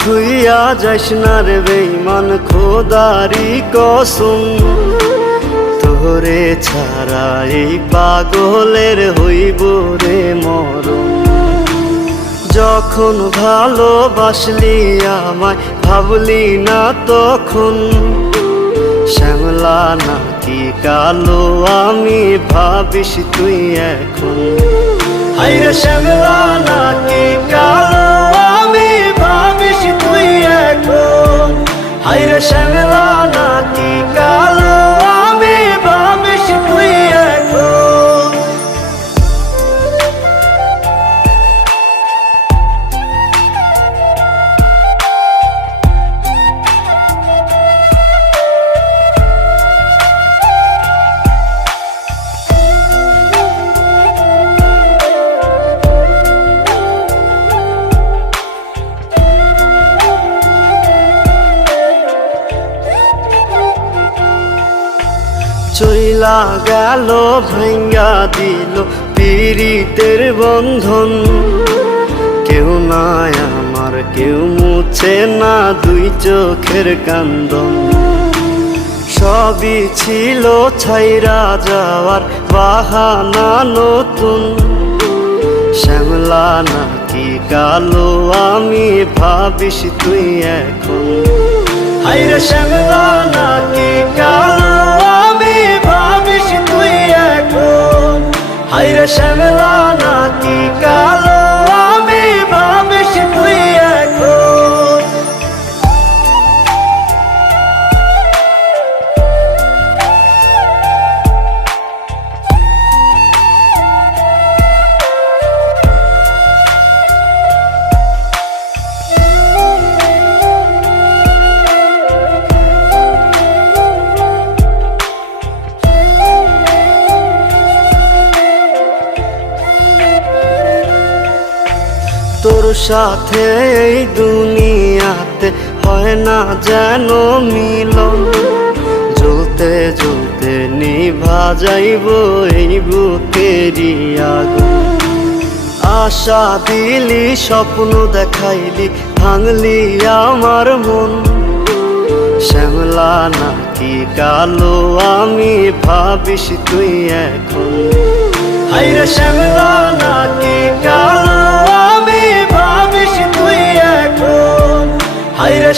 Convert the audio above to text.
থুইয়া যাইস না রে বেঈমান খোদারি কসম, তোরে ছাড়া এই পাগলের হইব রে মরণ। যখন ভালোবাসলি আমায় ভাবলি না তখন, শ্যামলা নাকি কালো আমি ভাবিস তুই এখন। হায়রে শ্যামলা নাকি কালো আমি ভাবিস তুই এখন। হায়রে শ্যামলা নাকি কালো আমি ভাবিস তুই এখন। চইলা গেল ভাঙ্গা দিল পীড়িতের বন্ধন, কেউ নাই আমার কেউ মুছে না দুই চোখের কান্দন। সবই ছিল ছাইরা যাওয়ার বাহানা নতুন, শ্যামলা নাকি কালো আমি ভাবিস তুই এখন। হায়রে শ্যামলা নাকি কালো আমি ভাবিস তুই এখন। হায়রে শ্যামলা নাকি কালো আমি ভাবিস তুই এখন। তোর সাথে এই দুনিয়াতে হয় না যেন মিলন, জ্বলতে জ্বলতে নিভা যাইব এই বুকেরই আগুন। আশা দিলি স্বপ্ন দেখাইলি ভাঙলি আমার মন, শ্যামলা নাকি কালো আমি ভাবিস তুই এখন। হায়রে শ্যামলা নাকি কালো আমি ভাবিস তুই এখন। হায়রে